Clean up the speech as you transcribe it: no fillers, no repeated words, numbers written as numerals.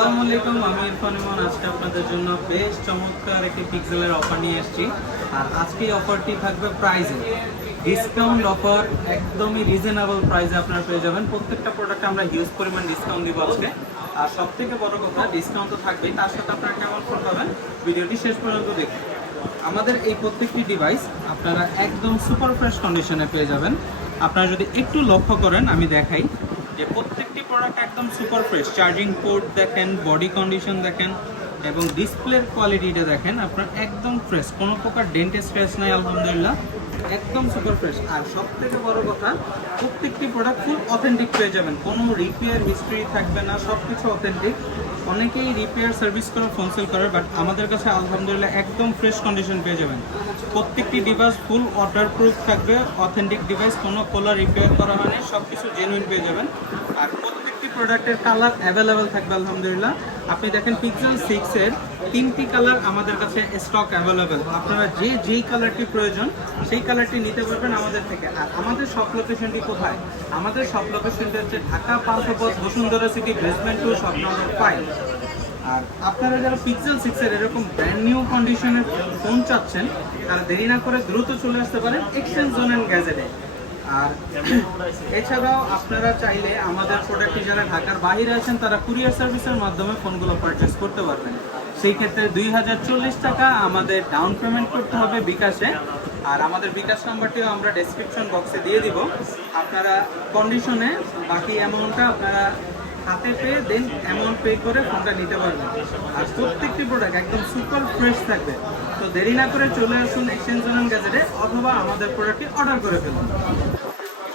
আসসালামু আলাইকুম, আমি ইরফান ইমন। আজকে আপনাদের জন্য বেশ চমৎকার একটি পিক্সেলের অফার নিয়ে এসেছি। আর আজকে এই অফারটি থাকবে প্রাইজে ডিসকাউন্ট অফার, একদমই রিজনেবল প্রাইসে আপনারা পেয়ে যাবেন। প্রত্যেকটা প্রোডাক্টে আমরা হিউজ পরিমাণ ডিসকাউন্ট দিব আজকে। আর সব থেকে বড় কথা, ডিসকাউন্ট তো থাকবেই, তার সাথে আপনারা কেমন ফোন পাবেন ভিডিওটি শেষ পর্যন্ত দেখুন। আমাদের এই প্রত্যেকটি ডিভাইস আপনারা একদম সুপার ফ্রেশ কন্ডিশনে পেয়ে যাবেন। আপনারা যদি একটু লক্ষ্য করেন, আমি দেখাই যে প্রত্যেকটি প্রোডাক্ট একদম সুপার ফ্রেশ। চার্জিং পোর্ট দেখেন, বডি কন্ডিশন দেখেন এবং ডিসপ্লের কোয়ালিটিটা দেখেন, আপনার একদম ফ্রেশ, কোনো প্রকার ডেন্ট স্ক্র্যাচ নাই, আলহামদুলিল্লাহ একদম সুপার ফ্রেশ। আর সব থেকে বড় কথা, প্রত্যেকটি প্রোডাক্ট ফুল অথেন্টিক পেয়ে যাবেন, কোনো রিপেয়ার হিস্ট্রি থাকবে না, সব কিছু অথেন্টিক। অনেকেই রিপেয়ার সার্ভিস করে ফোন সেল করে, বাট আমাদের কাছে আলহামদুলিল্লাহ একদম ফ্রেশ কন্ডিশন পেয়ে যাবেন। প্রত্যেকটি ডিভাইস ফুল ওয়াটারপ্রুফ থাকবে, অথেন্টিক ডিভাইস, কোনো কোলা রিপেয়ার করা হয়নি, সব কিছু জেনুইন পেয়ে যাবেন। আর প্রত্যেকটি প্রোডাক্টের কালার অ্যাভেলেবেল থাকবে আলহামদুলিল্লাহ। আপনি দেখেন পিক্সেল 6 এর 3টি কালার আমাদের কাছে স্টক অ্যাভেলেবেল। আপনারা যেই কালারটি প্রয়োজন সেই কালারটি নিতে পারবেন আমাদের থেকে। আর আমাদের শপ লোকেশনটি কোথায়? আমাদের শপ লোকেশনটি হচ্ছে Dhaka 5 Bashundhara city, basement 2, shop number 5। আর আপনারা যারা পিক্সেল 6 এর এরকম ব্র্যান্ড নিউ কন্ডিশনের ফোন চাচ্ছেন, তারা দেরি না করে দ্রুত চলে আসতে পারেন এক্সচেঞ্জ জোন অ্যান্ড গ্যাজেটে। আর এছাড়াও আপনারা চাইলে আমাদের প্রোডাক্টটি যারা ঢাকার বাইরে আছেন, তারা কুরিয়ার সার্ভিসের মাধ্যমে ফোনগুলো পারচেস করতে পারবেন। সেই ক্ষেত্রে 2040 টাকা আমাদের ডাউন পেমেন্ট করতে হবে বিকাশে। আর আমাদের বিকাশ নাম্বারটিও আমরা ডেসক্রিপশন বক্সে দিয়ে দিব। আপনারা কন্ডিশনে বাকি অ্যামাউন্টটা আপনারা হাতে পেয়ে দেন অ্যামাউন্ট পে করে ফোনটা নিতে পারবেন। আর প্রত্যেকটি প্রোডাক্ট একদম সুপার ফ্রেশ থাকবে। তো দেরি না করে চলে আসুন এক্সচেঞ্জ জোন গ্যাজেটে, অথবা আমাদের প্রোডাক্টটি অর্ডার করে ফেলুন।